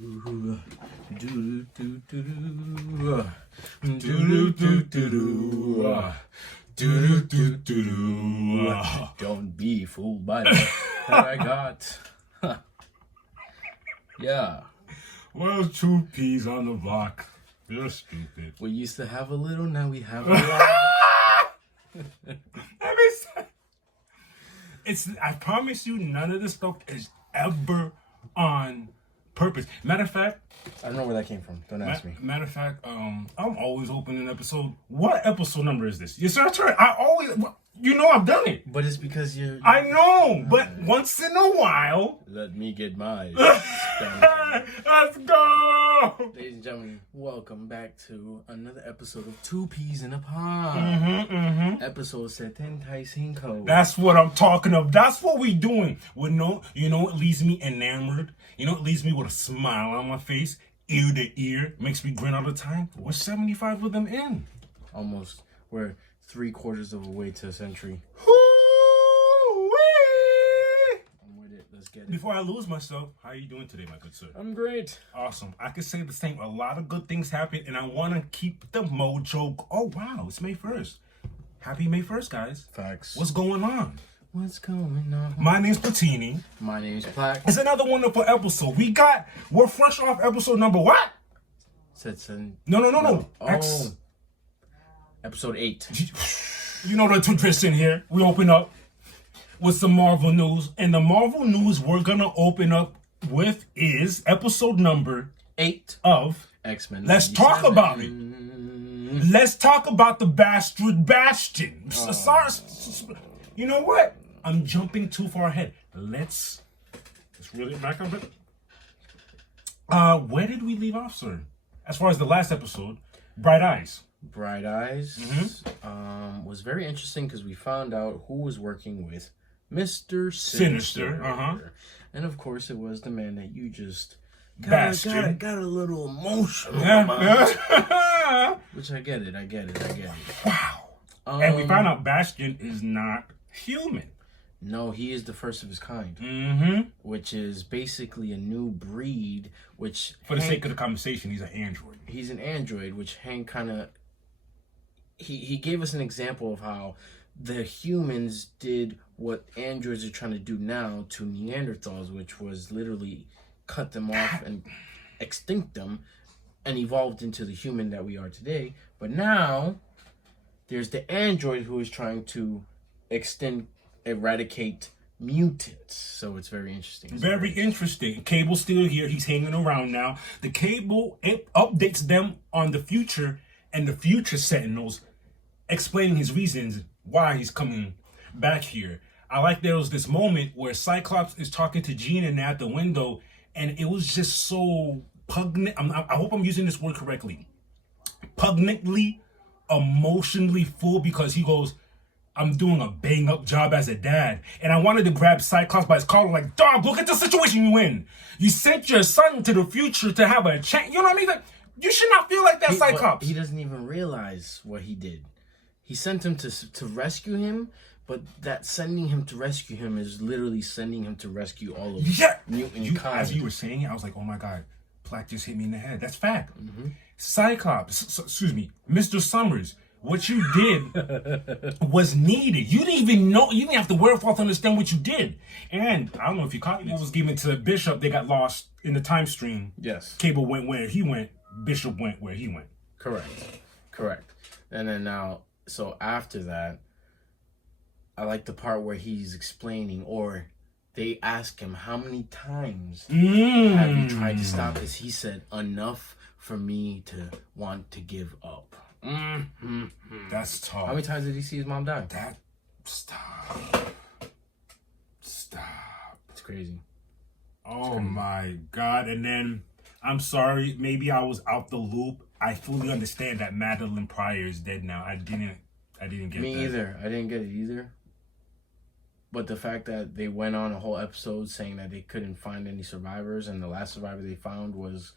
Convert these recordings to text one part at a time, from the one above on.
Don't be fooled by that I got. Yeah. Well, 2 peas on the block. You're stupid. We used to have a little, now we have a lot. I promise you, none of this stuff is ever on purpose. Matter of fact, I don't know where that came from. Don't ask me. Matter of fact, I'm always opening an episode. What episode number is this? Yes, sir, that's right. I've done it. But it's because you're... I know, but once in a while... Let me get mine. Let's go! Ladies and gentlemen, welcome back to another episode of 2 Peas in a Pod. Episode Setenta, Cinco. That's what I'm talking of. That's what we doing. You know it leaves me enamored. You know it leaves me with a smile on my face, ear to ear, makes me grin all the time. We're 75 of them in. Almost. We're 3/4 of a way to a century. I'm with it. Let's get it. Before I lose myself, how are you doing today, my good sir? I'm great. Awesome. I could say the same. A lot of good things happen, and I want to keep the mojo. Oh, wow. It's May 1st. Happy May 1st, guys. Facts. What's going on? What's going on? My name's Platini. My name's Plaque. It's another wonderful episode. We're fresh off episode number what? No. Oh. Episode 8. You know the tradition here. We open up with some Marvel news. And the Marvel news we're going to open up with is episode number 8 of X-Men. Let's talk about it. Let's talk about the bastard Bastion. Sorry. You know what? I'm jumping too far ahead. Let's reel it back a bit. Where did we leave off, sir? As far as the last episode, Bright Eyes. Bright Eyes was very interesting because we found out who was working with Mr. Sinister. And of course, it was the man that you just got a little emotional about. Which I get it. Wow. And we found out Bastion is not human. No, he is the first of his kind. Which is basically a new breed, which... For the sake of the conversation, he's an android. He's an android, which Hank kind of... He gave us an example of how the humans did what androids are trying to do now to Neanderthals, which was literally cut them off and extinct them and evolved into the human that we are today. But now, there's the android who is trying to eradicate mutants. So it's very interesting. Very interesting. Cable's still here. He's hanging around now. The Cable updates them on the future, and the future Sentinels explaining his reasons why he's coming back here. I like there was this moment where Cyclops is talking to Jean and at the window, and it was just so pungent. I hope I'm using this word correctly. Pugnantly, emotionally full, because he goes, I'm doing a bang-up job as a dad. And I wanted to grab Cyclops by his collar like, dog, look at the situation you in. You sent your son to the future to have a chance. You know what I mean? Like, you should not feel like that, Cyclops. He doesn't even realize what he did. He sent him to rescue him, but that sending him to rescue him is literally sending him to rescue all of mutant kind. As you were saying it, I was like, oh my God, Plaque just hit me in the head. That's fact. Cyclops, Mr. Summers, what you did was needed. You didn't even know, you didn't have the wherewithal to understand what you did. And I don't know if you caught it. What was given to Bishop, they got lost in the time stream. Yes. Cable went where he went, Bishop went where he went. Correct. And then now, so after that, I like the part where he's explaining, or they ask him, how many times have you tried to stop this? He said, enough for me to want to give up. That's tough. How many times did he see his mom die? Stop. It's crazy. Oh my God. And then, I'm sorry, maybe I was out the loop. I fully understand that Madeline Pryor is dead now. I didn't get that. Me either. I didn't get it either. But the fact that they went on a whole episode saying that they couldn't find any survivors, and the last survivor they found was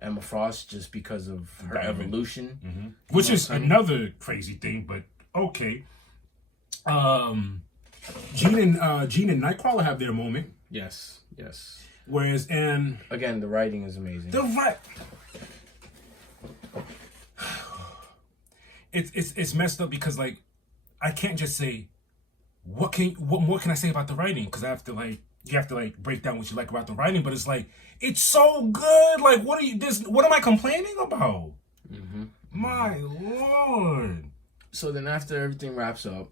Emma Frost, just because of her evolution. Which is another crazy thing, but okay. Jean and Nightcrawler have their moment. Yes. Whereas in Again, the writing is amazing. It's messed up because like I can't just say what more can I say about the writing, because I have to like you have to like break down what you like about the writing, but it's like it's so good. Like what am I complaining about? My lord. So then after everything wraps up,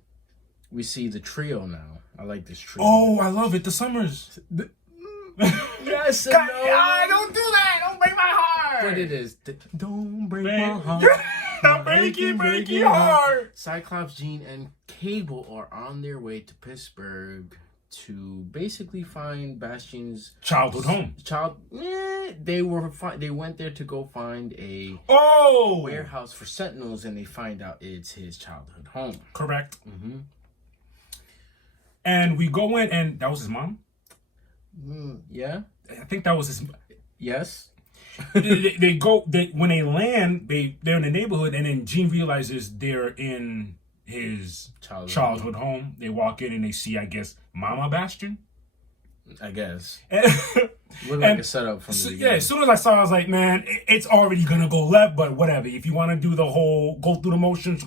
we see the trio now. I like this trio. Oh, I love it. The Summers. Yes and God, no. don't do that. Don't break my heart. But it is. Don't break my Man. heart. Don't break your heart. Cyclops, Jean, and Cable are on their way to Pittsburgh to basically find Bastion's Childhood home. They went there to go find a warehouse for Sentinels, and they find out it's his childhood home. Correct. And we go in, and that was his mom. Yeah, I think that was his. Yes. When they land, they're in the neighborhood, and then Jean realizes they're in his childhood home. They walk in and they see, I guess, Mama Bastion. I guess. Looked like a setup from the beginning. Yeah, as soon as I saw it, I was like, man, it's already gonna go left, but whatever. If you want to do the whole go through the motions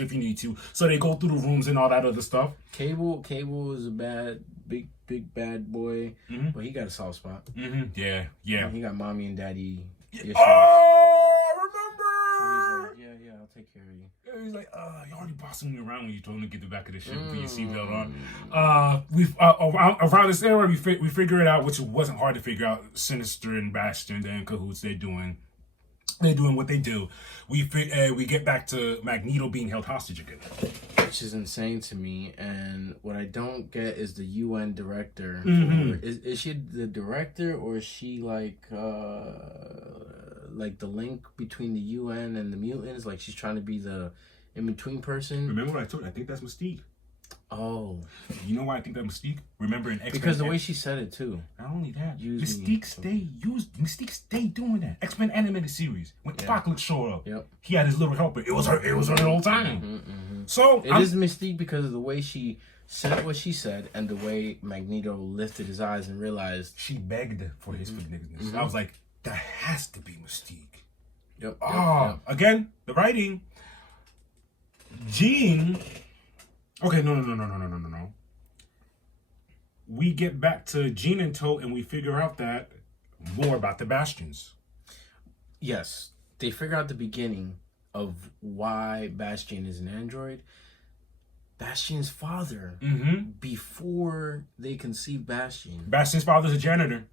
if you need to. So they go through the rooms and all that other stuff. Cable is a big bad boy, but he got a soft spot. Yeah. He got mommy and daddy issues. Oh, remember? So he's like, yeah, I'll take care of you. He's like, you already bossing me around when you told him to get the back of the ship and put your seatbelt on. Around this era, we figure it out, which wasn't hard to figure out. Sinister and Bastion, they're in cahoots. They're doing what they do. We get back to Magneto being held hostage again, which is insane to me. And what I don't get is the UN director. Is she the director, or is she like the link between the UN and the mutants? Like she's trying to be the in-between person? Remember what I told you? I think that's Mystique. Oh. You know why I think that's Mystique? Remember in X-Men? Because the way she said it too. Not only that, Mystique stay doing that. X-Men animated series. When Apocalypse showed up, he had his little helper. It was her the whole time. So it is Mystique because of the way she said what she said and the way Magneto lifted his eyes and realized she begged for his forgiveness. I was like, that has to be Mystique. Again, the writing. Jean. Okay, no. We get back to Jean and Toad, and we figure out that more about the Bastions. Yes, they figure out the beginning of why Bastion is an android. Bastion's father, before they conceived Bastion's father's a janitor,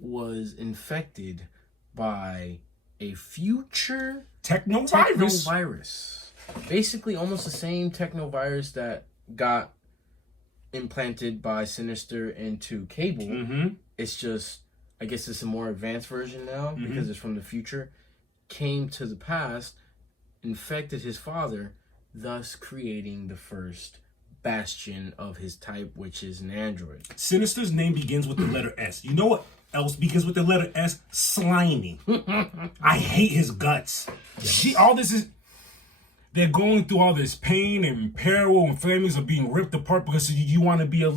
was infected by a future technovirus. Basically, almost the same technovirus that got implanted by Sinister into Cable. It's just, I guess it's a more advanced version now because it's from the future. Came to the past, infected his father, thus creating the first Bastion of his type, which is an android. Sinister's name begins with the letter S. You know what else begins with the letter S? Slimy. I hate his guts. Yes. They're going through all this pain and peril, and families are being ripped apart because you want to be a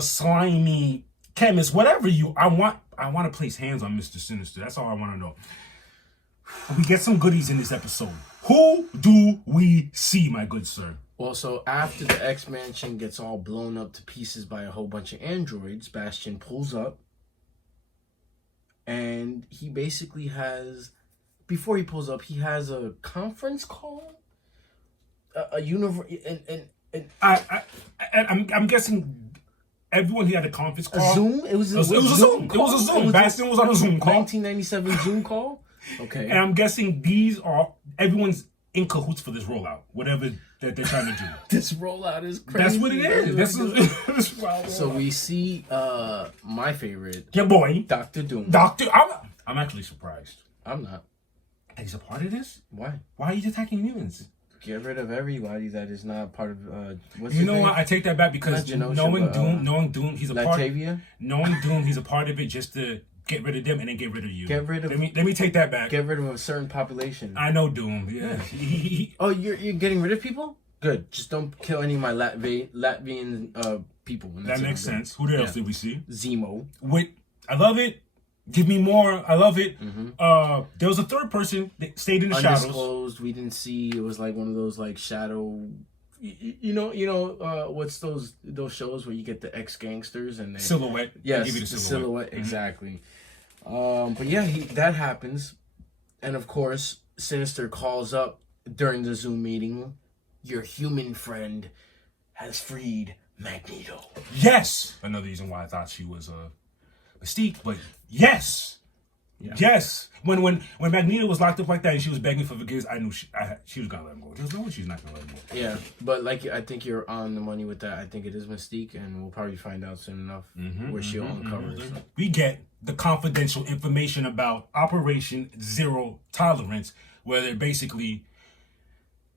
slimy chemist, whatever I want to place hands on Mr. Sinister. That's all I want to know. We get some goodies in this episode. Who do we see, my good sir? Well, so after the X-Mansion gets all blown up to pieces by a whole bunch of androids, Bastion pulls up, and he basically has... Before he pulls up, he has a conference call, I'm guessing everyone here had a conference call. A Zoom? It was a Zoom. Bastion was on a Zoom call. 1997 Zoom call. Okay. And I'm guessing everyone's in cahoots for this rollout, whatever that they're trying to do. This rollout is crazy. That's what it is. This is wild. So we see my favorite. Your boy, Dr. Doom. I'm actually surprised. I'm not. He's a part of this? Why? Why are you attacking mutants? Get rid of everybody that is not part of. You know what? I take that back because knowing Doom, he's a part. Knowing Doom, he's a part of it just to get rid of them and then get rid of you. Let me take that back. Get rid of a certain population. I know Doom. Yeah. Oh, you're getting rid of people? Good. Just don't kill any of my Latvian people. That makes sense. Who else did we see? Zemo. I love it. Give me more. I love it. There was a third person that stayed in the shadows. Undisclosed. We didn't see. It was like one of those like shadow. What's those shows where you get the ex gangsters and they Silhouette. Yes, Give you the silhouette exactly. But yeah, that happens, and of course, Sinister calls up during the Zoom meeting. Your human friend has freed Magneto. Yes, another reason why I thought she was Mystique, but yes. Yeah. Yes, when Magneto was locked up like that and she was begging for forgiveness, I knew she was gonna let him go. There's no way she's not gonna let him go. Yeah, but like I think you're on the money with that. I think it is Mystique, and we'll probably find out soon enough where she'll uncover it. We get the confidential information about Operation Zero Tolerance, where they're basically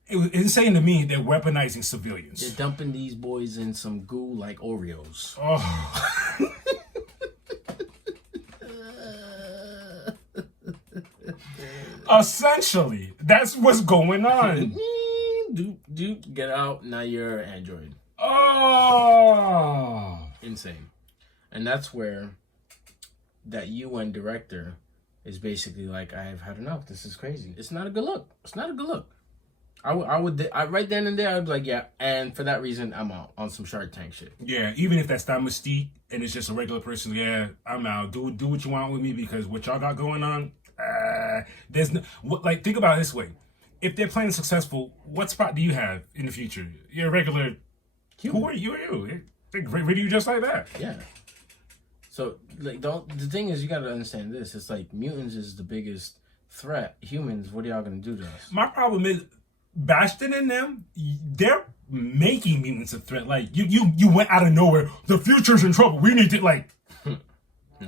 it's saying to me they're weaponizing civilians. They're dumping these boys in some goo like Oreos. Oh. Essentially, that's what's going on. Get out. Now you're an android. Oh. Insane. And that's where that UN director is basically like, I have had enough. This is crazy. It's not a good look. It's not a good look. I would right then and there, I'd be like, yeah. And for that reason, I'm out on some Shark Tank shit. Yeah, even if that's not Mystique and it's just a regular person, yeah, I'm out. Do what you want with me because what y'all got going on, there's no, think about it this way. If they're playing successful, what spot do you have in the future? You're a regular human. Who are you? They get rid of you just like that. Yeah. So like the thing is, you got to understand this. It's like mutants is the biggest threat. Humans, what are y'all gonna do to us? My problem is Bastion and them. They're making mutants a threat. Like you went out of nowhere. The future's in trouble. We need to like.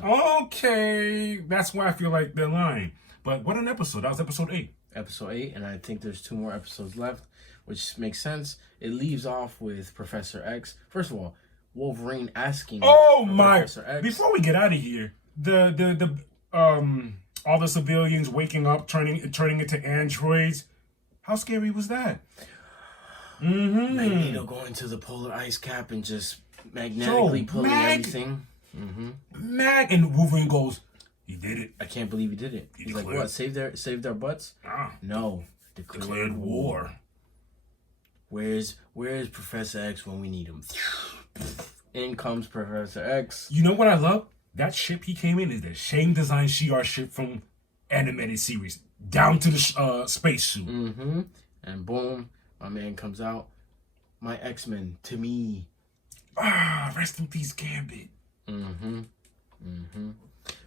Okay, that's why I feel like they're lying. But what an episode! That was episode 8. Episode 8, and I think there's 2 more episodes left, which makes sense. It leaves off with Professor X. First of all, Wolverine asking. Oh my! Professor X. Before we get out of here, the all the civilians waking up, turning into androids. How scary was that? Magneto going to the polar ice cap and just magnetically pulling everything. And Wolverine goes, he did it. I can't believe he did it. He's like, what? Saved their butts? No. Declared war. Where's Professor X when we need him? In comes Professor X. You know what I love? That ship he came in is the same design Shi'ar ship from animated series. Down to the spacesuit. And boom, my man comes out. My X-Men to me. Rest in peace, Gambit.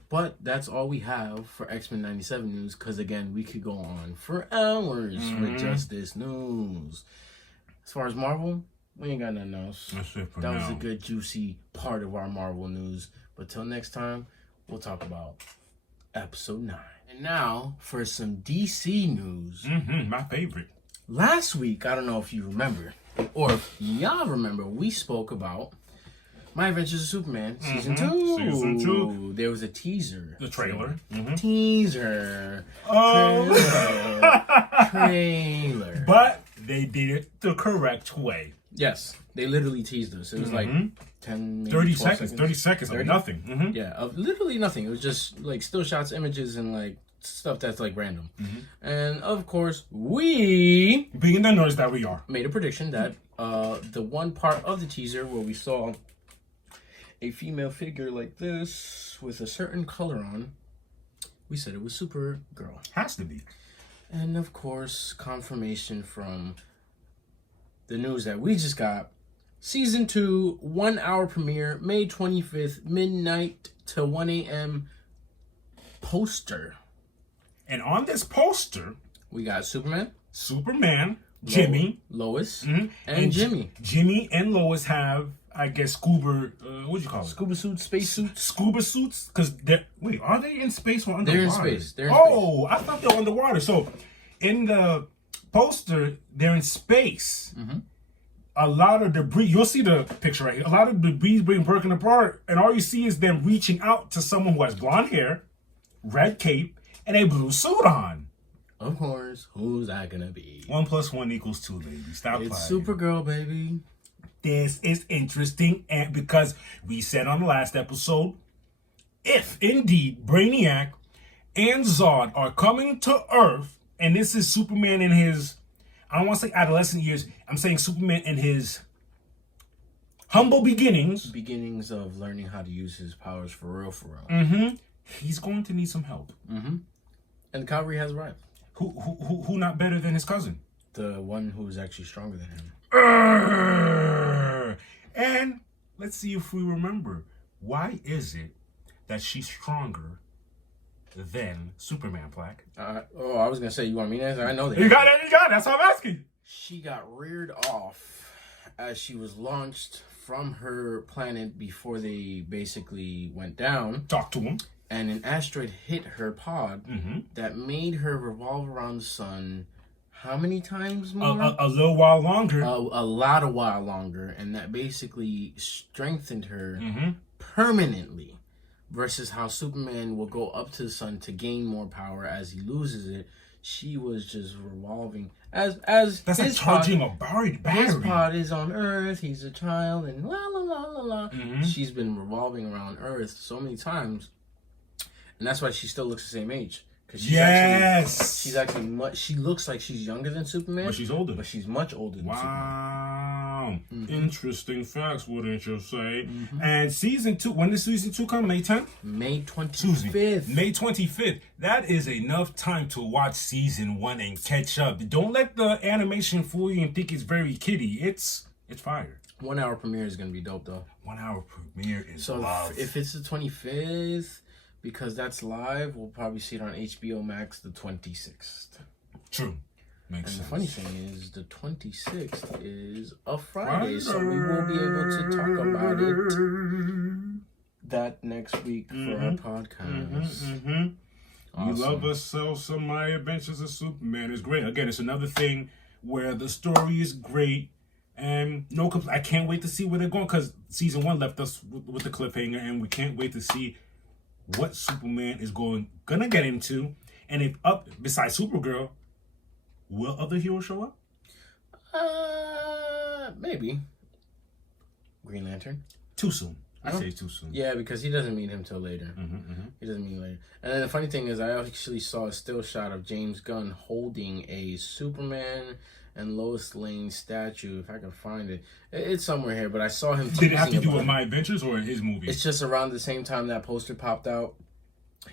But that's all we have for X-Men 97 news, because again, we could go on for hours with just this news. As far as Marvel, we ain't got nothing else. That's it for that now. Was a good, juicy part of our Marvel news. But till next time, we'll talk about episode 9. And now for some DC news. My favorite. Last week, I don't know if you remember, or if y'all remember, we spoke about My Adventures of Superman, Season 2. Season 2. There was a teaser. The trailer. Teaser. Trailer. But they did it the correct way. Yes. They literally teased us. It was like 10, maybe 30 seconds. seconds. 30 seconds of nothing. Yeah, of literally nothing. It was just like still shots, images, and like stuff that's like random. And of course, we, being the nerds that we are, made a prediction that the one part of the teaser where we saw a female figure like this with a certain color on, we said it was Supergirl. Has to be. And of course, confirmation from the news that we just got. Season 2, 1 hour premiere, May 25th, midnight to 1 a.m. poster. And on this poster, we got Superman, Jimmy, Lois, and Jimmy. Jimmy and Lois have, I guess, scuba, what do you call it? Scuba suits, space suits. Scuba suits? Because wait, are they in space or underwater? They're in space. I thought they were underwater. So, in the poster, they're in space. A lot of debris, you'll see the picture right here. A lot of debris being broken apart, and all you see is them reaching out to someone who has blonde hair, red cape, and a blue suit on. Of course, who's that gonna be? 1 + 1 = 2, baby. Stop playing. It's Supergirl, baby. This is interesting, and because we said on the last episode, if indeed Brainiac and Zod are coming to Earth, and this is Superman in his, I don't want to say adolescent years, I'm saying Superman in his humble beginnings. Beginnings of learning how to use his powers for real, for real. Mm-hmm. He's going to need some help. Mm-hmm. And the cavalry has arrived. Who not better than his cousin? The one who is actually stronger than him. And let's see if we remember. Why is it that she's stronger than Superman, Plaque? I was going to say, you want me to answer? I know that. You got it. That's what I'm asking. She got reared off as she was launched from her planet before they basically went down. Talk to him. And an asteroid hit her pod that made her revolve around the sun how many times more? A little while longer. A lot of while longer. And that basically strengthened her permanently. Versus how Superman will go up to the sun to gain more power as he loses it. She was just revolving. As that's like charging a battery. His pod is on Earth. He's a child, and la la la la la. She's been revolving around Earth so many times, and that's why she still looks the same age. Cause she's actually much. She looks like she's younger than Superman, but she's older. But she's much older than Superman. Interesting facts, wouldn't you say? And season 2. When does season 2 come? May 10th. May 25th. May 25th. That is enough time to watch season 1 and catch up. Don't let the animation fool you and think it's very kiddie. It's fire. 1 hour premiere is gonna be dope though. 1 hour premiere is love. If it's the 25th, because that's live, we'll probably see it on HBO Max the 26th. True. Makes sense. The funny thing is, the 26th is a Friday, so we will be able to talk about it that next week for our podcast. Awesome. We love ourselves some My Adventures of Superman. It's great. Again, it's another thing where the story is great, and I can't wait to see where they're going, because season 1 left us with the cliffhanger, and we can't wait to see what Superman is gonna get into, and if besides Supergirl, will other heroes show up? Maybe. Green Lantern. Too soon. I say too soon. Yeah, because he doesn't meet him till later. He doesn't meet later. And then the funny thing is, I actually saw a still shot of James Gunn holding a Superman and Lois Lane statue. If I can find it, it's somewhere here. But I saw him. Did it have to do with My Adventures or his movie? It's just around the same time that poster popped out.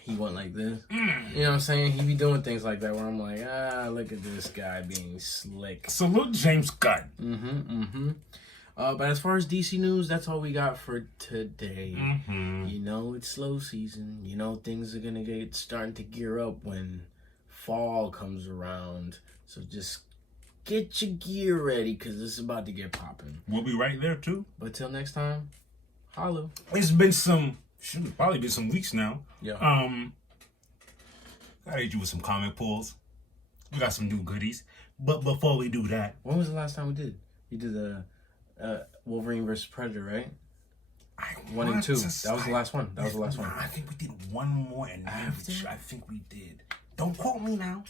He went like this. You know what I'm saying? He be doing things like that where I'm like, look at this guy being slick. Salute James Gunn. But as far as DC news, that's all we got for today. You know, it's slow season. You know, things are going to starting to gear up when fall comes around. So just get your gear ready, because it's about to get popping. We'll be right there, too. But till next time, holla. It's been probably been some weeks now. Yeah. Gotta hit you with some comic pulls. We got some new goodies. But before we do that, when was the last time we did? We did the Wolverine versus Predator, right? 1 and 2. That was the last one. I think we did one more, and I think we did. Don't quote me now.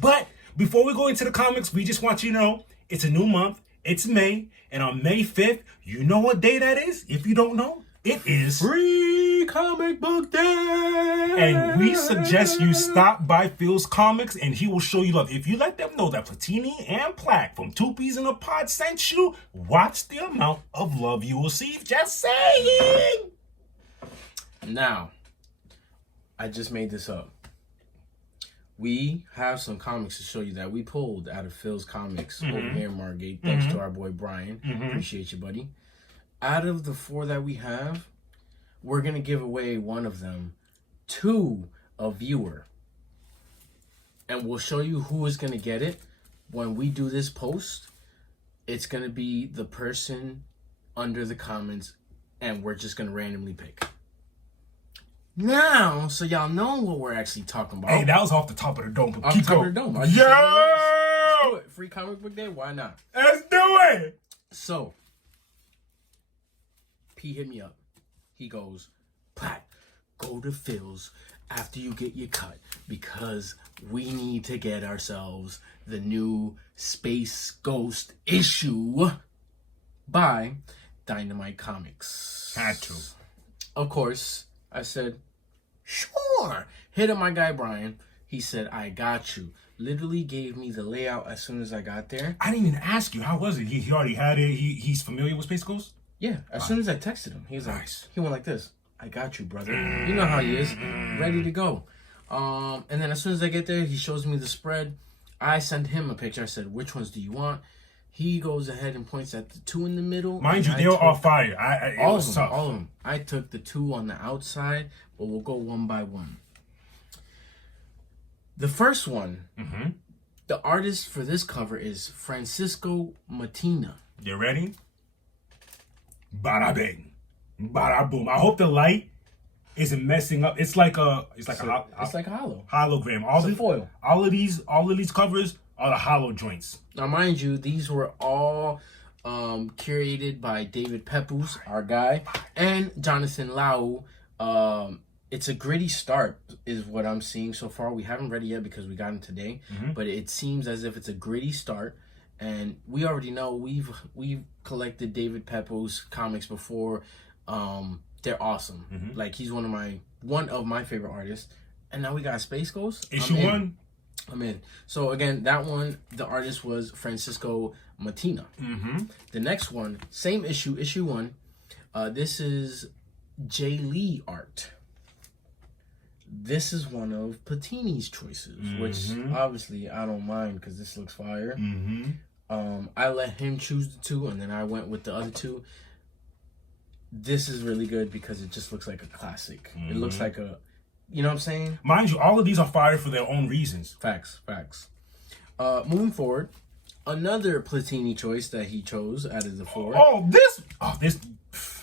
But before we go into the comics, we just want you to know it's a new month. It's May, and on May 5th, you know what day that is? If you don't know, it is Free Comic Book Day! And we suggest you stop by Phil's Comics, and he will show you love. If you let them know that Platini and Plaque from Two Peas in a Pod sent you, watch the amount of love you will receive. Just saying! Now, I just made this up. We have some comics to show you that we pulled out of Phil's Comics over here in Margate, thanks to our boy Brian. Appreciate you, buddy. Out of the 4 that we have, we're going to give away one of them to a viewer. And we'll show you who is going to get it when we do this post. It's going to be the person under the comments, and we're just going to randomly pick. Now, so y'all know what we're actually talking about. Hey, that was off the top of the dome. Off the top of the dome. Yo! Free Comic Book Day? Why not? Let's do it! So, P hit me up. He goes, Platt, go to Phil's after you get your cut, because we need to get ourselves the new Space Ghost issue by Dynamite Comics. Had to. Of course, I said, Sure. Hit up my guy Brian. He said, I got you. Literally gave me the layout as soon as I got there. I didn't even ask you. How was it? He already had it. He's familiar with Space Ghost? Yeah, as soon as I texted him, he was like, Nice. he went like this. I got you, brother. You know how he is. Ready to go. And then as soon as I get there, he shows me the spread. I send him a picture. I said, which ones do you want? He goes ahead and points at the two in the middle. Mind you, they were all fire. All of them. I took the two on the outside, but we'll go one by one. The first one, the artist for this cover is Francisco Matina. You ready? Bada bing, bada boom. I hope the light isn't messing up. It's like a hollow hologram. foil. All of these covers are the hollow joints. Now, mind you, these were all curated by David Pepus, our guy, and Jonathan Lau. It's a gritty start, is what I'm seeing so far. We haven't read it yet because we got it today, but it seems as if it's a gritty start. And we already know we've collected David Pepos comics before. They're awesome. Like, he's one of my favorite artists. And now we got Space Ghost. Issue 1. I'm in. So again, that one, the artist was Francisco Matina. The next one, same issue, issue 1. This is Jay Lee art. This is one of Platini's choices, which obviously I don't mind because this looks fire. I let him choose the two, and then I went with the other two. This is really good because it just looks like a classic. It looks like a, you know what I'm saying? Mind you, all of these are fire for their own reasons. Facts. Moving forward, another Platini choice that he chose out of the four. This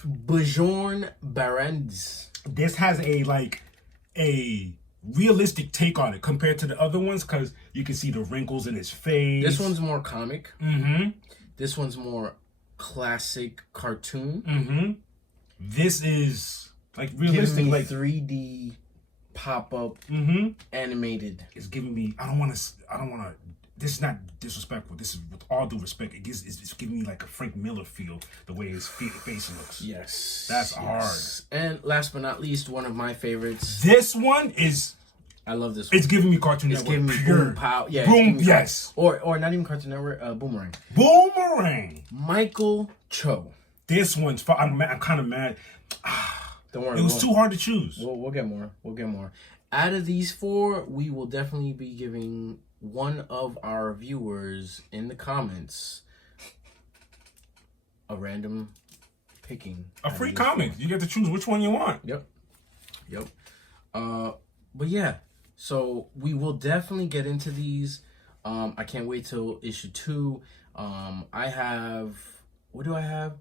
Bjorn Barends. This has a realistic take on it compared to the other ones because you can see the wrinkles in his face. This one's more comic. This one's more classic cartoon. This is like realistic, like 3D pop-up animated. It's giving me. I don't want to. This is not disrespectful. This is with all due respect. It's giving me like a Frank Miller feel, the way his face looks. Yes. That's hard. And last but not least, one of my favorites. This one is. I love this one. It's giving me Cartoon Network. It's giving me Boom Pow. Yeah. Boom. Yes. Or not even Cartoon Network. Boomerang. Boomerang. Michael Cho. This one's. I'm kind of mad. Don't worry. It was too hard to choose. We'll get more. Out of these four, we will definitely be giving one of our viewers in the comments a random picking. A free comic. You get to choose which one you want. Yep. But yeah, so we will definitely get into these. I can't wait till issue 2. I have, what do I have?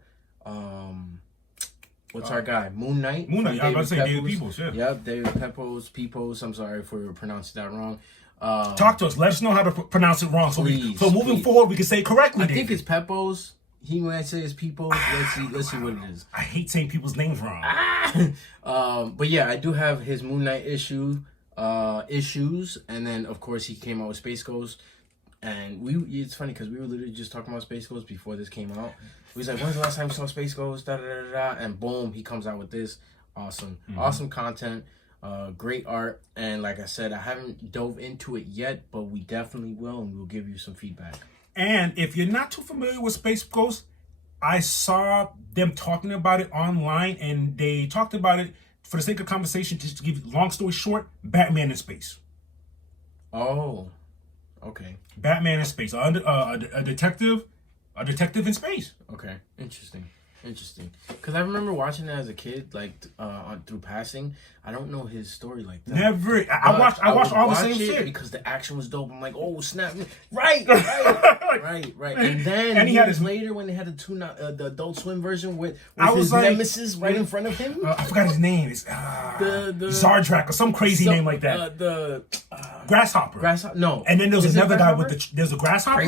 What's our guy? Moon Knight. I was about to say David Peoples, yeah. Yep, David Pepos. I'm sorry for pronouncing that wrong. Talk to us. Let us know how to pronounce it wrong. So moving forward, we can say it correctly. I think it's Pepos. He might say it's Peoples. Let's see what it is. I hate saying people's names wrong. But yeah, I do have his Moon Knight issues, and then of course he came out with Space Ghost. And it's funny because we were literally just talking about Space Ghost before this came out. We was like, when's the last time we saw Space Ghost? And boom, he comes out with this. Awesome. Awesome content. Great art. And like I said, I haven't dove into it yet, but we definitely will, and we'll give you some feedback. And if you're not too familiar with Space Ghost, I saw them talking about it online, and they talked about it for the sake of conversation, just to give long story short, Batman in space. Oh. Okay. Batman in space. A detective in space. Okay. Interesting. Because I remember watching it as a kid, like through passing. I don't know his story like that. Never. I watched all the same shit because the action was dope. I'm like, oh snap! Right. And then he years later, when they had the Adult Swim version with his nemesis right in front of him. I forgot his name. It's the Zardrak or some crazy name like that. The Grasshopper. No. And then there was another guy with there's a grasshopper.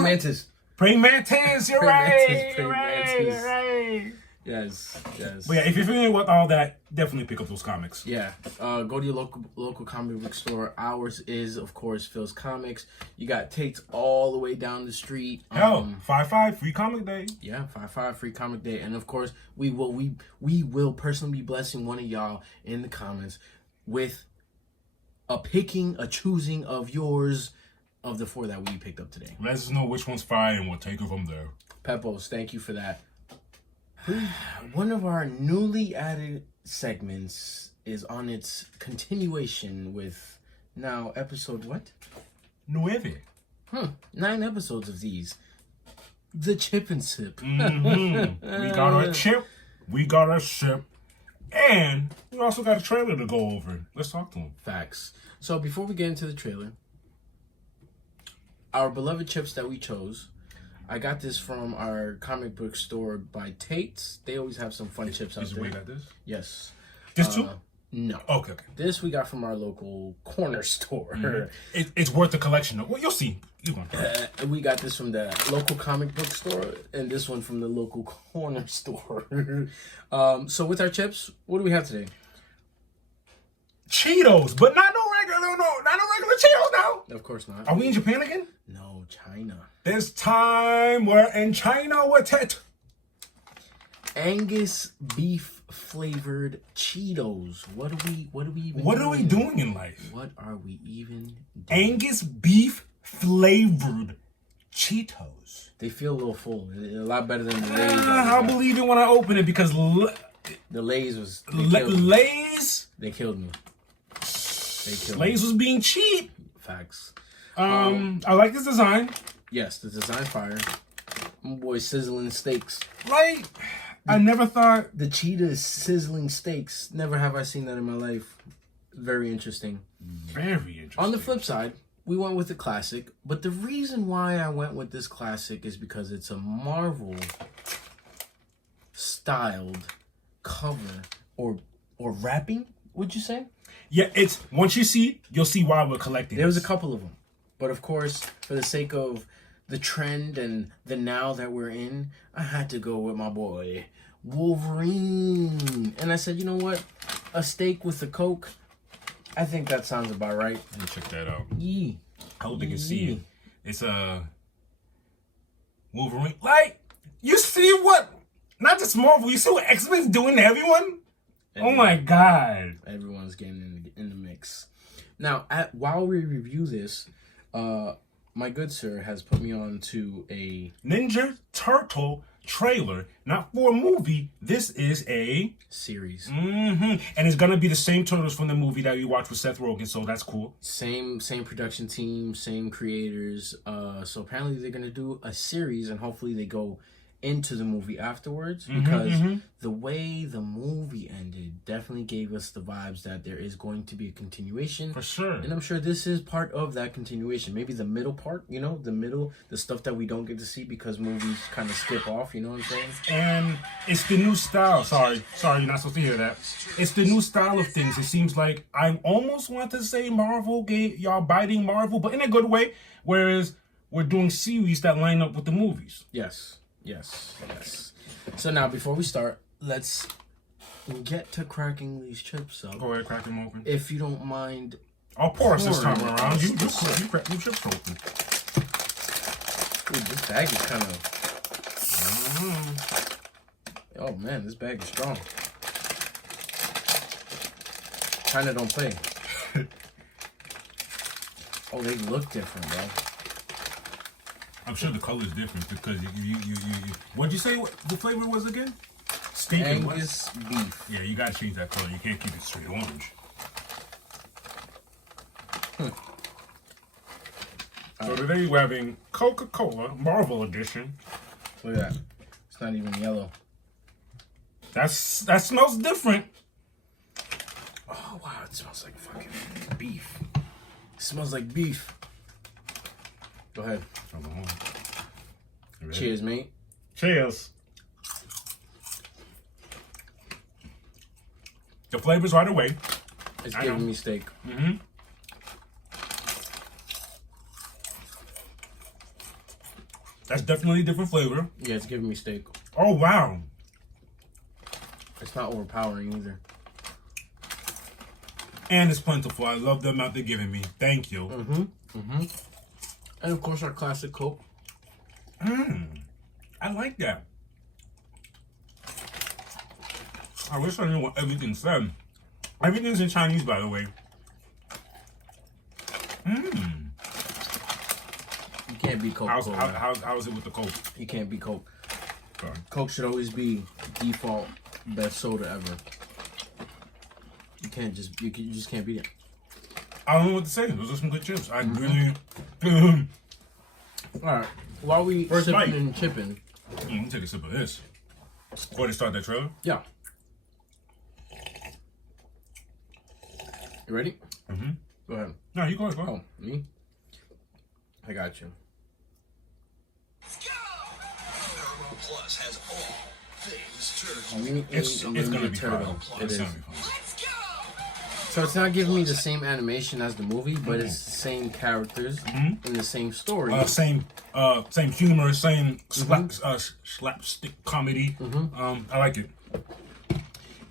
Praying Mantis. You're right. Yes. But yeah, if you're familiar with all that, definitely pick up those comics. Yeah. Go to your local comic book store. Ours is, of course, Phil's Comics. You got Tate's all the way down the street. 5/5 free comic day. Yeah, 5/5 free comic day. And of course, we will personally be blessing one of y'all in the comments with a picking, a choosing of yours of the 4 that we picked up today. Let us know which one's fire, and we'll take it from there. Peppos, thank you for that. One of our newly added segments is on its continuation with now episode what? 9. 9 episodes of these. The Chip and Sip. We got our chip, we got our sip, and we also got a trailer to go over. Let's talk to him. Facts. So before we get into the trailer, our beloved chips that we chose, I got this from our comic book store by Tate's. They always have some fun chips out Is there. we got this? Yes. This too? No. Okay. This we got from our local corner store. It's worth the collection. Well, you'll see. We got this from the local comic book store, and this one from the local corner store. So with our chips, what do we have today? Cheetos, but not no regular Cheetos now. Of course not. Are we in Japan again? No, China. This time we're in China with it. Angus beef flavored Cheetos. What are we even What are we doing in life? What are we even doing? Angus beef flavored Cheetos. They feel a little full. A lot better than the Lay's. I'll believe it when I open it because the Lay's was Lay's. They killed me. Lay's was being cheap. Facts. I like this design. Yes, the design fire. My boy sizzling steaks. Like, I never thought the cheetah sizzling steaks. Never have I seen that in my life. Very interesting. Very interesting. On the flip side, we went with the classic, but the reason why I went with this classic is because it's a Marvel styled cover or wrapping, would you say? Yeah, it's once you see, you'll see why we're collecting. There was a couple of them. But of course, for the sake of the trend and the now that we're in, I had to go with my boy, Wolverine. And I said, you know what? A steak with a Coke, I think that sounds about right. Let me check that out. Yee. I hope they can see it. It's a Wolverine. Like, you see what, not just Marvel, you see what X-Men's doing to everyone? Oh my God. Everyone's getting in the mix. Now, while we review this, my good sir has put me on to a Ninja Turtle trailer. Not for a movie. This is a series. And it's gonna be the same turtles from the movie that you watched with Seth Rogen, so that's cool. Same production team, same creators. So apparently they're gonna do a series, and hopefully they go into the movie afterwards, because the way the movie ended definitely gave us the vibes that there is going to be a continuation. For sure. And I'm sure this is part of that continuation. Maybe the middle part, the stuff that we don't get to see because movies kind of skip off, you know what I'm saying? And it's the new style. Sorry, you're not supposed to hear that. It's the new style of things. It seems like I almost want to say Marvel gave y'all biting Marvel, but in a good way, whereas we're doing series that line up with the movies. Yes. So now, before we start, let's get to cracking these chips up. Go ahead, crack them open. If you don't mind. I'll pour us this time around. You crack them chips open. Ooh, this bag is kind of. Oh man, this bag is strong. China don't play. Oh, they look different, bro. I'm sure the color is different because you what'd you say the flavor was again? Steak and what? Angus beef. Yeah, you gotta change that color. You can't keep it straight orange. So today we're having Coca-Cola Marvel Edition. Look at that. It's not even yellow. That smells different. Oh wow, it smells like fucking beef. It smells like beef. Go ahead. Cheers, mate. Cheers. The flavor's right away. It's giving me steak. That's definitely a different flavor. Yeah, it's giving me steak. Oh, wow. It's not overpowering either. And it's plentiful. I love the amount they're giving me. Thank you. And of course, our classic Coke. I like that. I wish I knew what everything said. Everything's in Chinese, by the way. You can't beat Coca-Cola. How is it with the Coke? You can't beat Coke. Sorry. Coke should always be default best soda ever. You just can't beat it. I don't know what to say. Those are some good chips. I really. All right. While we First sipping bite. and chipping. You can take a sip of this. Before they start that trailer. Yeah. You ready? Mm-hmm. Go ahead. No, you go ahead. Oh, me? I got you. Paramount Plus has all things turtles. It's gonna be turtle. fun. It It's is. gonna be fun. So it's not giving me the same animation as the movie, but it's the same characters and the same story. Same humor, same slapstick comedy. I like it.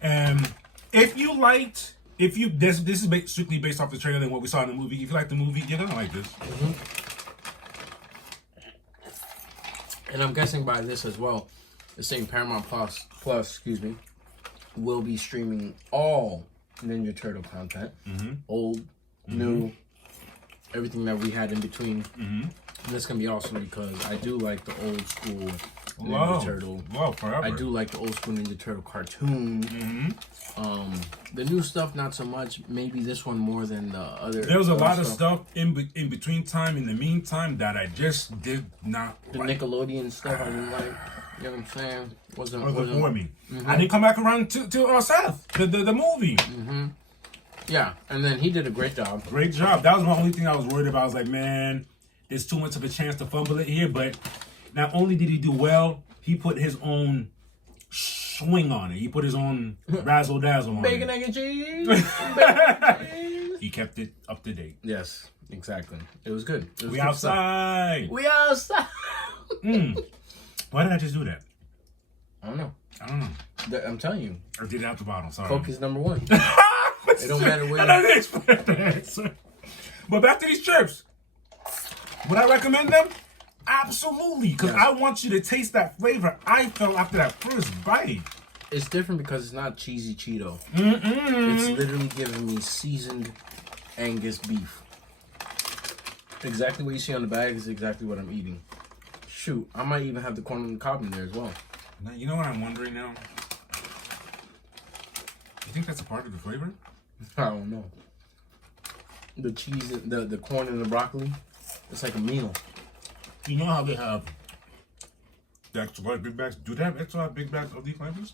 And if this is strictly based off the trailer than what we saw in the movie. If you like the movie, you're gonna like this. And I'm guessing by this as well, the same Paramount Plus, will be streaming all Ninja Turtle content, old, new, everything that we had in between. And that's gonna be awesome because I do like the old school Ninja Turtle. Forever. I do like the old school Ninja Turtle cartoon. The new stuff not so much. Maybe this one more than the other. There was a lot of stuff in between time. In the meantime, that I just did not. The like. Nickelodeon stuff I didn't like. You know what I'm saying? Wasn't for me. I didn't come back around to Seth, the movie. Yeah, and then he did a great job. Great job. That was my only thing I was worried about. I was like, man, there's too much of a chance to fumble it here. But not only did he do well, he put his own swing on it. He put his own razzle dazzle on Bacon, it. egg, and cheese. Bacon, egg, and cheese. He kept it up to date. Yes, exactly. It was good. It was We good outside. Stuff. We outside. Why did I just do that? I don't know. I don't know. I'm telling you, I did it out the bottom. Sorry. Coke is number one. It don't matter where. I didn't expect that. But back to these chips. Would I recommend them? Absolutely, because Yes. I want you to taste that flavor I felt after that first bite. It's different because it's not cheesy Cheeto. It's literally giving me seasoned Angus beef. Exactly what you see on the bag is exactly what I'm eating. Shoot, I might even have the corn on the cob in there as well. Now, you know what I'm wondering now? You think that's a part of the flavor? I don't know. The cheese, the corn and the broccoli, it's like a meal. You know how they have the extra large big bags? Do they have extra large big bags of these flavors?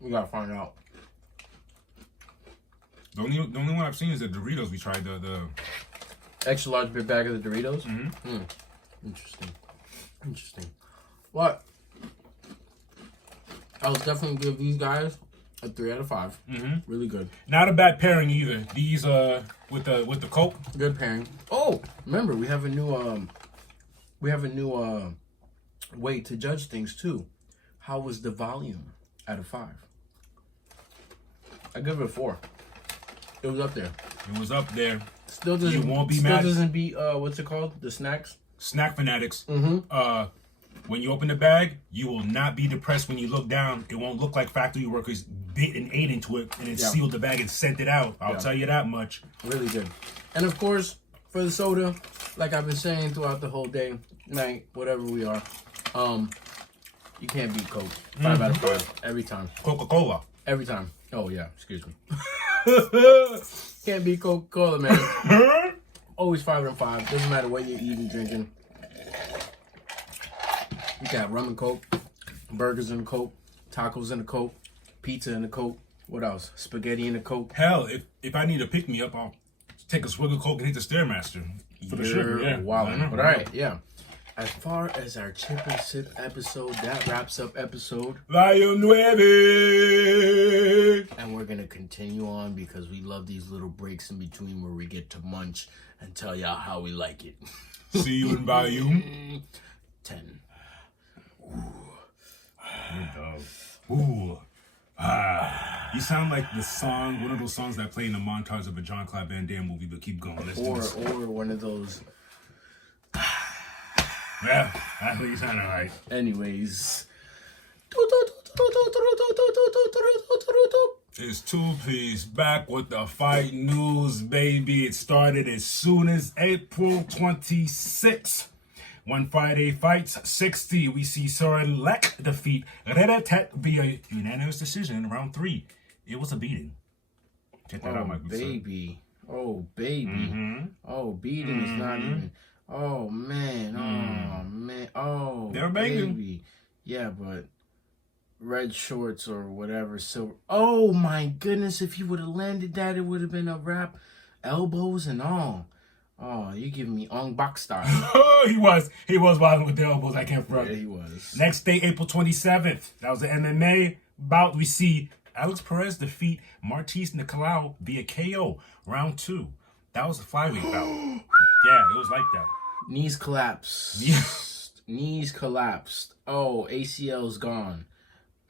We gotta find out. The only one I've seen is the Doritos we tried. The Extra large big bag of the Doritos? Interesting. What? I would definitely give these guys a 3 out of 5. Really good. not a bad pairing either. These with the Coke. Good pairing. Oh, remember we have a new way to judge things too. How was the volume out of 5? I give it a 4. It was up there. It was up there. Still doesn't. You won't be still mad. doesn't beat what's it called? The snacks. Snack Fanatics. When you open the bag, you will not be depressed when you look down. It won't look like factory workers bit and ate into it and then sealed the bag and sent it out. I'll tell you that much. Really good. And of course, for the soda, like I've been saying throughout the whole day, night, whatever we are, you can't beat Coke. 5 out of 5 every time. Coca-Cola. Every time. Oh yeah, excuse me. Can't beat Coca-Cola, man. Always 5 out of 5. Doesn't matter what you're eating, drinking. You got rum and Coke, burgers in a Coke, tacos in a Coke, pizza in a Coke. What else? Spaghetti in a Coke. Hell, if I need to pick me up, I'll take a swig of Coke and hit the Stairmaster for the sugar. Yeah, Wow. I know. But all right, yeah. As far as our chip and sip episode, that wraps up episode. Volume 9. And we're gonna continue on because we love these little breaks in between where we get to munch and tell y'all how we like it. See you in volume 10. Ooh. You sound like the song, one of those songs that play in the montage of a John Claude Van Damme movie, but keep going. Let's do this. Or one of those. Yeah, that's what you sounded like. Anyways. It's Two Piece back with the fight news, baby. It started as soon as April 26th. One Friday fights 60. We see Soren Lek defeat Redetet via unanimous decision in round 3. It was a beating. Check that out, my good baby. Oh, baby. Mm-hmm. Oh, beating is not even. Oh, man. Oh, man. Oh, They're banging. baby. Yeah, but red shorts or whatever, silver. Oh, my goodness. If he would have landed that, it would have been a wrap. Elbows and all. Oh, you giving me Ong Bak style. Oh, he was wilding with the elbows. I can't front. Yeah, he was. Next day, April 27th. That was the MMA bout. We see Alex Perez defeat Martis Nicolau via KO, round 2. That was a flyweight bout. Yeah, it was like that. Knees collapsed. Yeah. Knees collapsed. Oh, ACL's gone.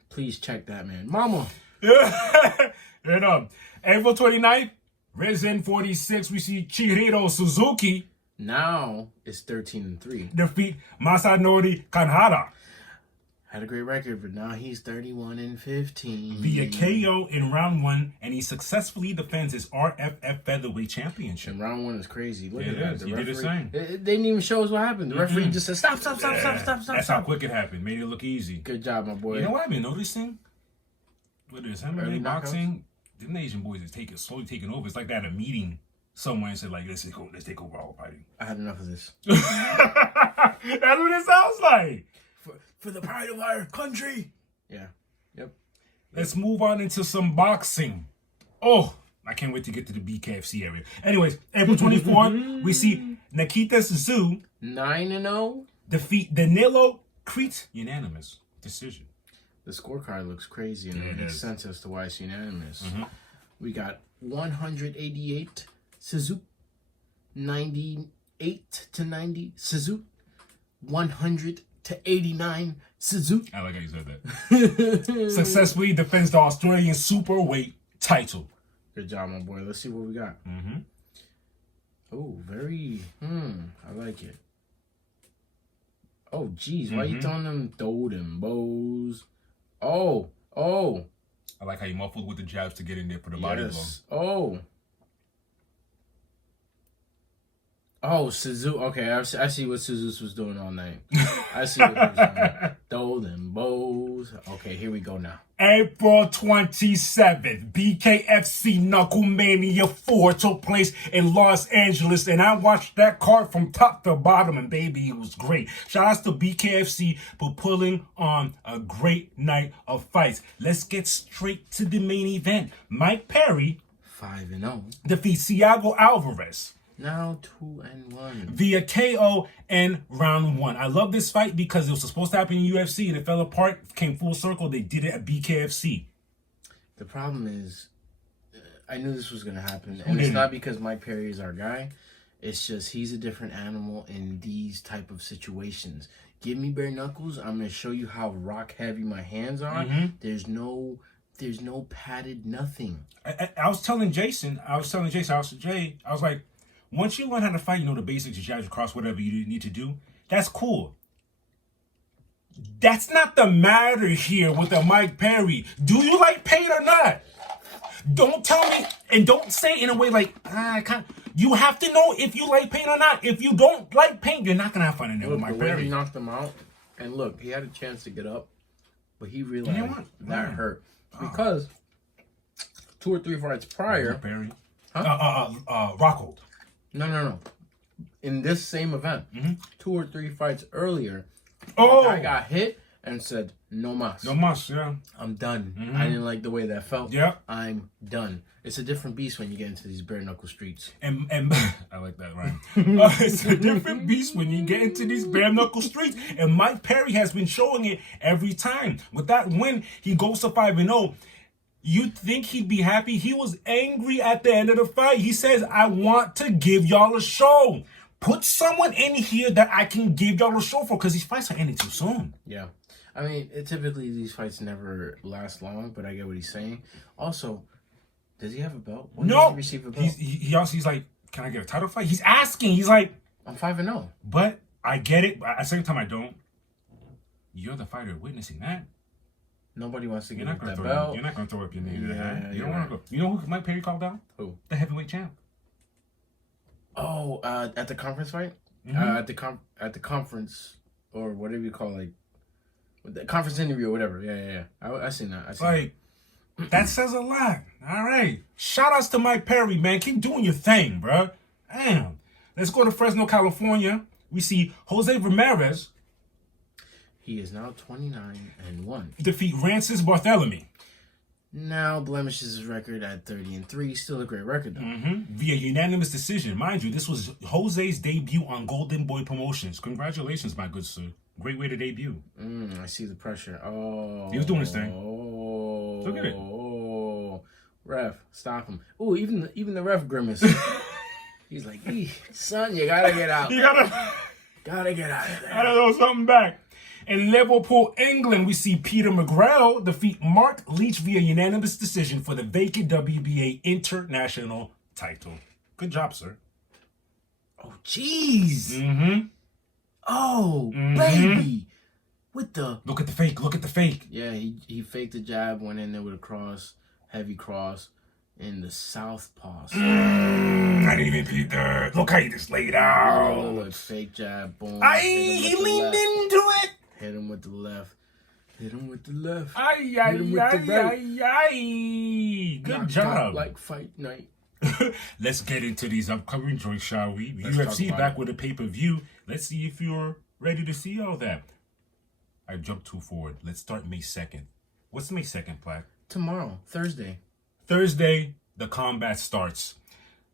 Please check that, man. Mama. And April 29th, Resin 46, we see Chihiro Suzuki Now it's 13-3. defeat Masanori Kanhara Had a great record, but now he's 31-15. via KO in round 1, and he successfully defends his RFF featherweight championship. And round 1 is crazy. Look at It that. is. The He did the referee, same. they didn't even show us what happened. The referee just said, stop. That's how quick it happened. Made it look easy. Good job, my boy. You know what I've been noticing? With this Early MMA knockouts? boxing, them Asian boys is slowly taking over. It's like they had a meeting somewhere and said, like, let's take over all fighting. I had enough of this. That's what it sounds like. For the pride of our country. Yeah. Yep. Let's move on into some boxing. Oh, I can't wait to get to the BKFC area. Anyways, April 24th, we see Nikita Suzu 9-0. defeat Danilo Crete unanimous decision. The scorecard looks crazy, and it makes sense as to why it's unanimous. We got 188 Suzu, 98-90 Suzu, 100-89 Suzu. I like how you said that. Successfully defends the Australian superweight title. Good job, my boy. Let's see what we got. Oh, very. I like it. Oh, geez, why you throwing them bows? Oh. I like how you muffled with the jabs to get in there for the body blow. Yes. Oh, Suzu. Okay, I see what Suzu was doing all night. I see what he was doing. Throw them bows. Okay, here we go now. April 27th, BKFC Knucklemania 4 took place in Los Angeles, and I watched that card from top to bottom, and baby, it was great. Shout outs to BKFC for pulling on a great night of fights. Let's get straight to the main event. Mike Perry 5-0. defeats Thiago Alvarez Now 2-1. via KO in round 1. I love this fight because it was supposed to happen in UFC and it fell apart, came full circle. They did it at BKFC. The problem is, I knew this was going to happen. And it's not because Mike Perry is our guy. It's just he's a different animal in these type of situations. Give me bare knuckles. I'm going to show you how rock heavy my hands are. There's no padded nothing. I was telling Jason, I was like, once you learn how to fight, you know the basics, you jab, you cross, whatever you need to do, that's cool. That's not the matter here with the Mike Perry. Do you like pain or not? Don't tell me, and don't say it in a way like, I can't. You have to know if you like pain or not. If you don't like pain, you're not going to have fun in there with Mike The way Perry. he knocked him out, and look, he had a chance to get up, but he realized that hurt. Because 2 or 3 fights prior... Perry. Rockhold. No. In this same event, 2 or 3 fights earlier, I got hit and said, no mas. No mas, yeah. I'm done. I didn't like the way that felt. Yeah. I'm done. It's a different beast when you get into these bare knuckle streets. And I like that, right? It's a different beast when you get into these bare knuckle streets. And Mike Perry has been showing it every time. With that win, he goes to 5-0. You'd think he'd be happy. He was angry at the end of the fight. He says, I want to give y'all a show. Put someone in here that I can give y'all a show for, because these fights are ending too soon. Yeah. I mean, typically these fights never last long, but I get what he's saying. Also, does he have a belt? When No. does he receive a belt? He's like, can I get a title fight? He's asking. He's like, I'm 5-0. but I get it. But at the same time, I don't. You're the fighter witnessing that. Nobody wants to You're give not up gonna that throw. belt. You're not gonna throw up your name to the Yeah, hat. You you're don't want to go. You know who Mike Perry called down? Who? The heavyweight champ. Oh, at the conference fight? Mhm. At the conference, or whatever you call it, like, the conference interview or whatever. Yeah. I seen that. I seen Like, that says a lot. All right. Shout outs to Mike Perry, man. Keep doing your thing, bro. Damn. Let's go to Fresno, California. We see Jose Ramirez He is now 29-1. defeat Rancis Barthélemy Now blemishes his record at 30-3. Still a great record though. via unanimous decision. Mind you, this was Jose's debut on Golden Boy Promotions. Congratulations, my good sir. Great way to debut. I see the pressure. Oh, He was doing his thing. Oh, Look at it. Oh, ref, stop him. Oh, even the ref grimace. He's like, son, you gotta get out. You gotta Get out of there. I don't know something back. In Liverpool, England, we see Peter McGrail defeat Mark Leach via unanimous decision for the vacant WBA International title. Good job, sir. Oh, jeez. Mm-hmm. Oh, baby. With the Look at the fake. Look at the fake. yeah, he faked the jab, went in there with a cross, heavy cross, in the southpaw. I didn't even peep that. Look how he just laid out. Look, fake jab, boom. Aye, hit him he with the leaned left. into it. Hit him with the left. Hit him with the left. Aye, Hit aye, him with the right. aye. Good Knocked job. out like fight night. Let's get into these upcoming joints, shall we? Let's talk UFC about back it. with a pay-per-view. Let's see if you're ready to see all that. I jumped too forward. Let's start May 2nd. What's May 2nd, Plaque? Tomorrow, Thursday. Thursday, the combat starts.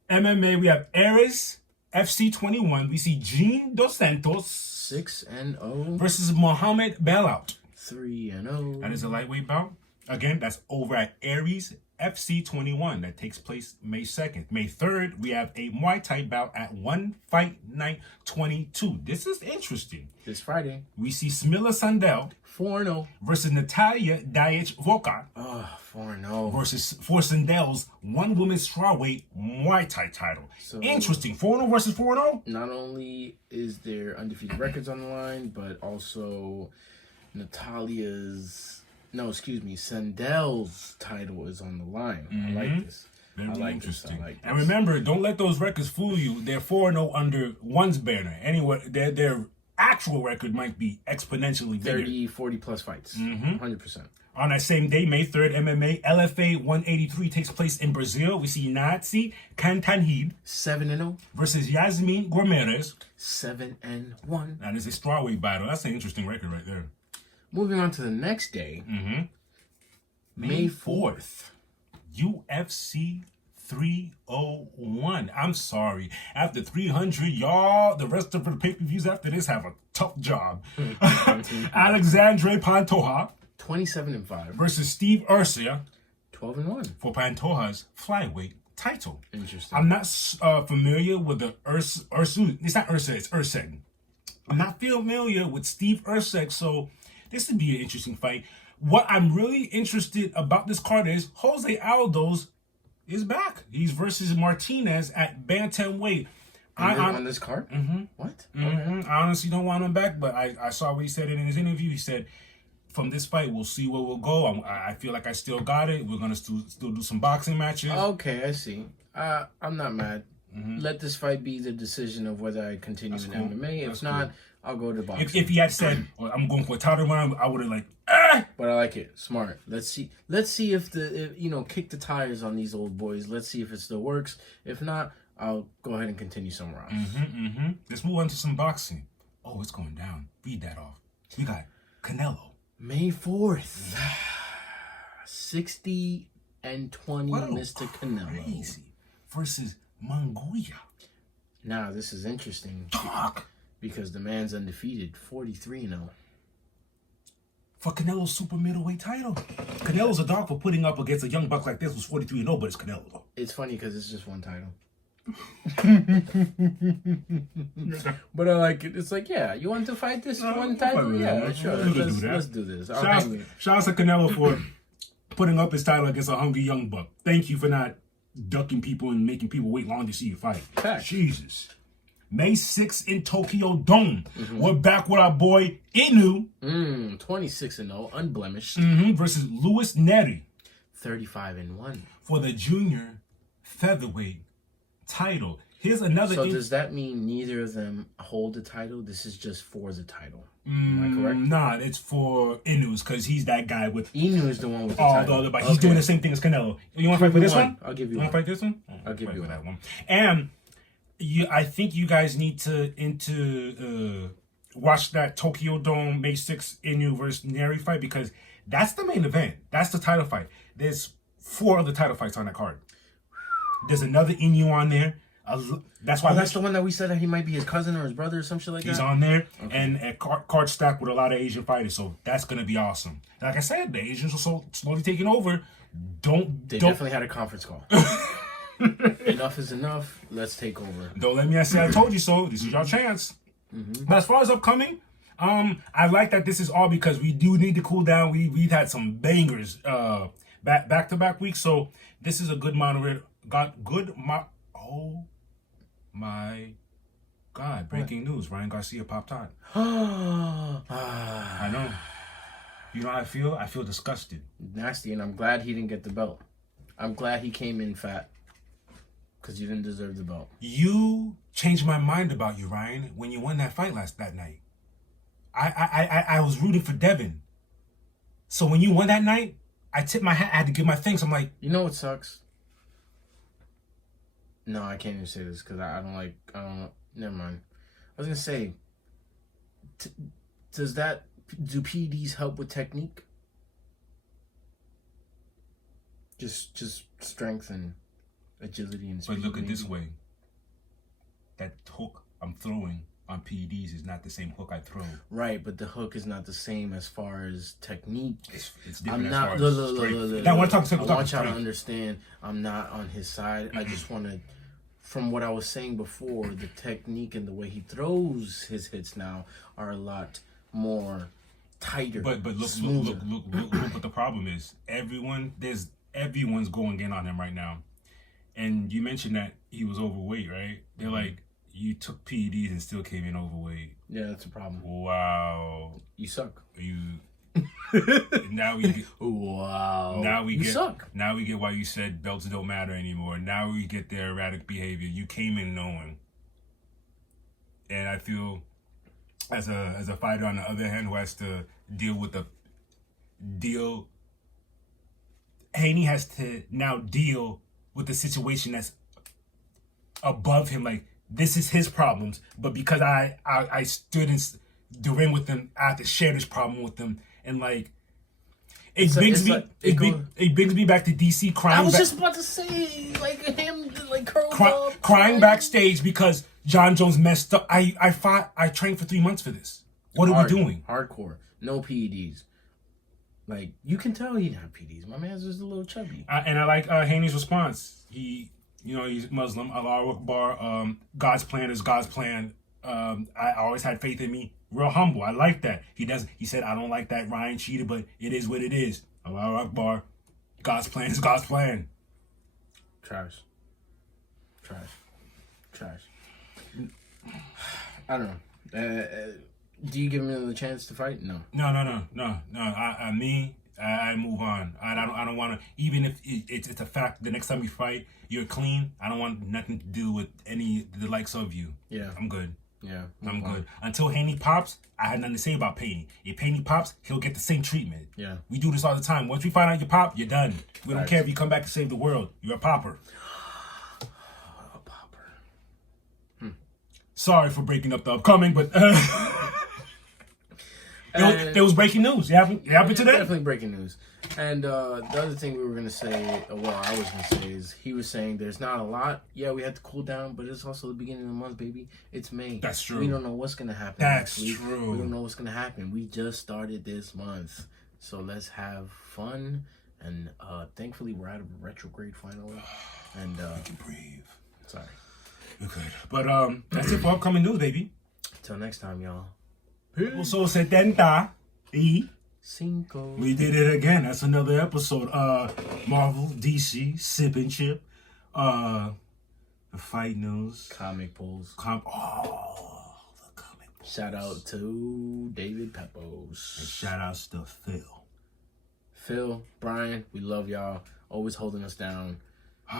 MMA, we have Ares, FC 21. We see Gene Dos Santos 6-0, versus Mohamed Bellout. 3-0. That is a lightweight bout. Again, that's over at Ares FC 21. That takes place May 2nd. May 3rd, we have a Muay Thai bout at One Fight Night 22. This is interesting. This Friday, We see Smilla Sandel 4-0. versus Natalia Diach-Volkov Oh, 4-0. versus for Sandel's one women's strawweight Muay Thai title. So- Interesting. 4-0 versus 4-0? Not only is there undefeated records on the line, but also Sandel's title is on the line. I like this. Very I like interesting. This. I like And this. remember, don't let those records fool you. They're 4-0 under one's banner. Anyway, their actual record might be exponentially bigger. 30, 40 plus fights. 100%. On that same day, May 3rd, MMA LFA 183 takes place in Brazil. We see Nazi Cantanhede 7-0. versus Yasmin Gourmeres. 7-1. That is a strawweight battle. That's an interesting record right there. Moving on to the next day, May 4th. UFC 301. I'm sorry. After 300, y'all, the rest of the pay-per-views after this have a tough job. Alexandre Pantoja 27-5. versus Steve Ursia 12-1. for Pantoja's flyweight title. Interesting. I'm not familiar with the Ursu. It's not Ursa, it's Urseg. I'm not familiar with Steve Urseg, so this would be an interesting fight. What I'm really interested about this card is Jose Aldo's is back. He's versus Martinez at bantamweight. On this card? What? I honestly don't want him back, but I saw what he said in his interview. He said, from this fight, we'll see where we'll go. I feel like I still got it. We're going to still do some boxing matches. Okay, I see. I'm not mad. Let this fight be the decision of whether I continue in cool. MMA. If That's not, cool. I'll go to boxing. If he had said, well, I'm going for a title run, I would have like, But I like it. Smart. Let's see if kick the tires on these old boys. Let's see if it still works. If not, I'll go ahead and continue somewhere else. Let's move on to some boxing. Oh, it's going down. Read that off. We got Canelo. May 4th. 60-20, Mr. Canelo. Crazy. Versus Mongolia. Now, this is interesting Dog. because the man's undefeated, 43-0. For Canelo's super middleweight title. Canelo's a dog for putting up against a young buck like this who's 43-0, but it's Canelo though. It's funny because it's just one title. But I like it. It's like, yeah, you want to fight this one title? Yeah, sure. Let's do this. I'll hang it. Shout out to Canelo for putting up his title against a hungry young buck. Thank you for not ducking people and making people wait long to see you fight. Facts. Jesus. May 6th in Tokyo Dome. We're back with our boy Inu 26-0, unblemished. versus Luis Neri 35-1. for the junior featherweight title. Here's another. So does that mean neither of them hold the title? This is just for the title. Am I correct? Nah, it's for Inu's because he's that guy with Inu is the one with the all title. the other. But he's doing the same thing as Canelo. You want to fight for this one? I'll give you You want to one. fight this one? I'll give you that one. And I think you guys need to watch that Tokyo Dome May 6th Inu versus Neri fight because that's the main event. That's the title fight. There's 4 other title fights on that card. There's another Inu on there. That's why That's the one that we said that he might be his cousin or his brother or some shit like that. he's on there, and a card stacked with a lot of Asian fighters. So that's gonna be awesome. Like I said, the Asians are so slowly taking over. They definitely had a conference call. Enough is enough. Let's take over. Don't let me say I told you so. This is your chance. But as far as upcoming, I like that this is all because we do need to cool down. We've had some bangers back to back weeks, so this is a good moderator. Oh my God! Breaking news: Ryan Garcia popped out. I know. You know how I feel? I feel disgusted. Nasty, and I'm glad he didn't get the belt. I'm glad he came in fat. Because you didn't deserve the belt. You changed my mind about you, Ryan, when you won that fight that night. I was rooting for Devin. So when you won that night, I tipped my hat. I had to give my thanks. I'm like, you know what sucks? No, I can't even say this because I don't never mind. I was going to say, do PEDs help with technique? Just strength and agility and speed. but look at this way. That hook I'm throwing on PEDs is not the same hook I throw. Right, but the hook is not the same as far as technique. It's different I'm as far not. as Look. strength. Now, I want I want y'all to strength. understand. I'm not on his side. I just want to. From what I was saying before, the technique and the way he throws his hits now are a lot more tighter. But look what the problem is. Everyone's going in on him right now. And you mentioned that he was overweight, right? They're like, you took PEDs and still came in overweight. Yeah, that's a problem. Wow. You suck. Now we get, Wow. now we you get suck. now we get why you said belts don't matter anymore. Now we get their erratic behavior. You came in knowing. And I feel as a fighter on the other hand who has to Haney has to now deal with the situation that's above him. Like, this is his problems, but because I stood in the ring with him, I have to share this problem with him. And like, it brings me back to DC crying. I was just about to say, like him, like curled up, crying backstage because John Jones messed up. I trained for 3 months for this. What are we doing? Hardcore. No PEDs. Like, you can tell he didn't have PEDs. My man's just a little chubby. And I like Haney's response. He's Muslim. Allah Akbar. God's plan is God's plan. I always had faith in me. Real humble. I like that. He said, I don't like that Ryan cheated, but it is what it is. Allah Akbar. God's plan is God's plan. Trash. I don't know. Do you give him another chance to fight? No. No. I move on. I don't want to. Even if it's a fact, the next time we fight, you're clean. I don't want nothing to do with the likes of you. Yeah. I'm good. Yeah. I'm good. Until Haney pops, I had nothing to say about Haney. If Haney pops, he'll get the same treatment. Yeah. We do this all the time. Once we find out you pop, you're done. We don't care if you come back to save the world. You're a popper. A popper. Sorry for breaking up the upcoming, but it was breaking news. You happen to that? Definitely breaking news. And the other thing we were going to say, I was going to say, is he was saying there's not a lot. Yeah, we had to cool down, but it's also the beginning of the month, baby. It's May. That's true. We don't know what's going to happen That's next week. true. We don't know what's going to happen. We just started this month. So let's have fun. And thankfully, we're out of retrograde finally. And we can breathe. Sorry. You're good. But that's it for upcoming news, baby. Till next time, y'all. So Setenta. Cinco. We did it again. That's another episode. Marvel, DC, Sip and Chip. the fight news, comic pulls. the comic pulls. Shout out to David Pepos. And shout outs to Phil. Phil, Brian, we love y'all. Always holding us down.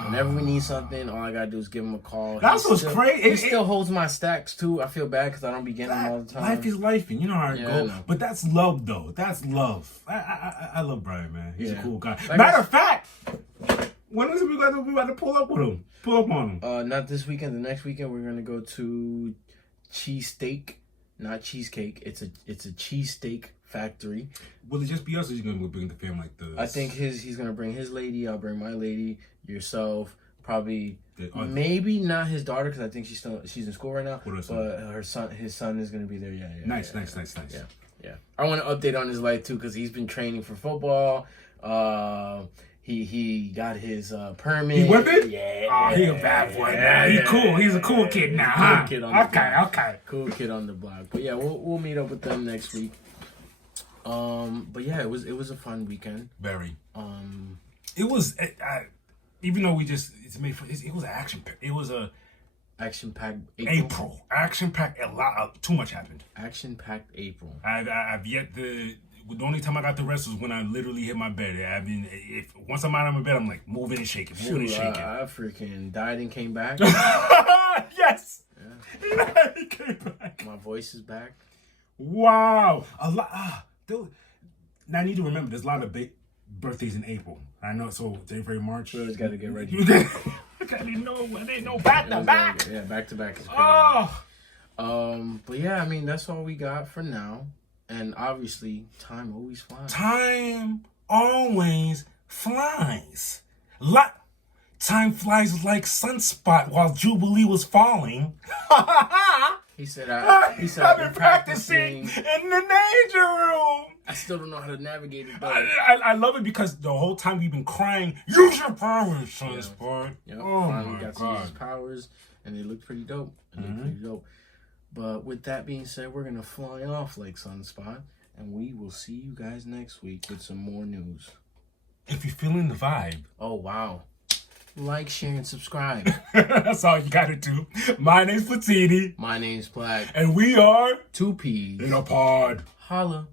Whenever we need something, all I gotta do is give him a call. That's what's crazy. He still holds my stacks too. I feel bad because I don't be getting them all the time. Life is life, and you know how it Yeah, goes. I know. But that's love, though. That's love. I love Brian, man. He's a Yeah. cool guy. Like Matter of fact, when is it we about to pull up with him? Pull up on him. Not this weekend. The next weekend we're gonna go to Cheesesteak, not cheesecake. It's a cheesesteak factory. Will it just be us, or is he gonna bring the family like this? I think he's gonna bring his lady. I'll bring my lady. Yourself, probably. Maybe not his daughter because I think she's in school right now. But his son is gonna be there. Yeah. Nice. Yeah. I want to update on his life too because he's been training for football. He got his permit. He whipping? Yeah. Oh, he a bad boy now. He cool. He's a cool kid now, huh? Cool kid on the block. Okay. Cool kid on the block. But yeah, we'll meet up with them next week. But yeah, it was a fun weekend. Very. It was. Even though it was an action. It was a action-packed April. Action-packed. Too much happened. Action-packed April. I've yet to. The only time I got the rest was when I literally hit my bed. I mean, once I'm out of my bed, I'm like moving and shaking, I freaking died and came back. Yes. Yeah. He came back. My voice is back. Wow. A lot. Now I need to remember, there's a lot of birthdays in April. I know, so February, March. We always got to get ready. I didn't know back to back. Yeah, back to back is crazy. Oh. But yeah, I mean that's all we got for now. And obviously, time always flies. Time always flies. Time flies like sunspot while Jubilee was falling. He said I've been practicing in the danger room. I still don't know how to navigate it, but I love it because the whole time we've been crying, use your powers, sunspot. Yep, Oh finally my got to God. use his powers, and they look pretty dope. But with that being said, we're gonna fly off like Sunspot, and we will see you guys next week with some more news. If you're feeling the vibe. Oh wow. Like, share, and subscribe. That's all you gotta do. My name's Platini. My name's Plaque. And we are 2 P's in a pod. Holla.